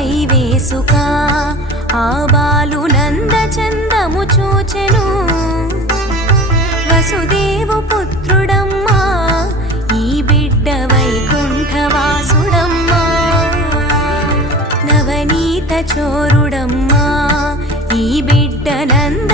పై వేసుక ఆ బాలు నందచందము చూచెను. వసుదేవు పుత్రుడమ్మా ఈ బిడ్డ వైకుంఠవాసుడమ్మా. నవనీత చోరుడమ్మా ఈ బిడ్డ నంద